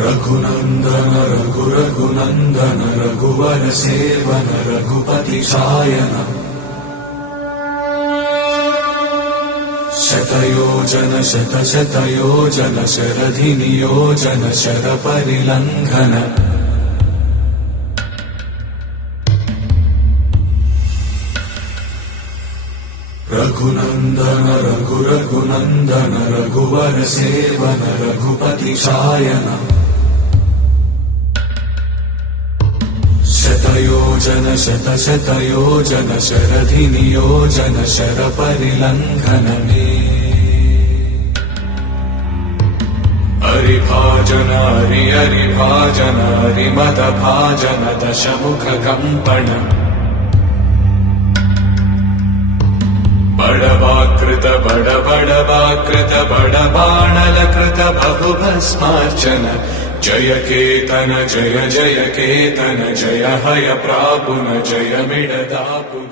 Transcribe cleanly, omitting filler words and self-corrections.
रघुनन्दन रघुरघुनन्दन रघुवर seven Raghupati Shayan शतयोजन शतशतयोजन शरधि नियोजन शरपरिलङ्घन रघुनन्दन रघुरघुनन्दन रघुवर seven Raghupati Shayan शतयोजन शतशतयोजन शरधि नियोजन शरपरिलङ्घन मे हरिभाजन हरिभाजन हरिमदभाजन दशमुख कंपन बड़वाकृत बड़वाकृत बड़बाणलकृत बहुभस्मार्चन जय केतन जय जय केतन जय हय प्रापुन जय मिडदापुन।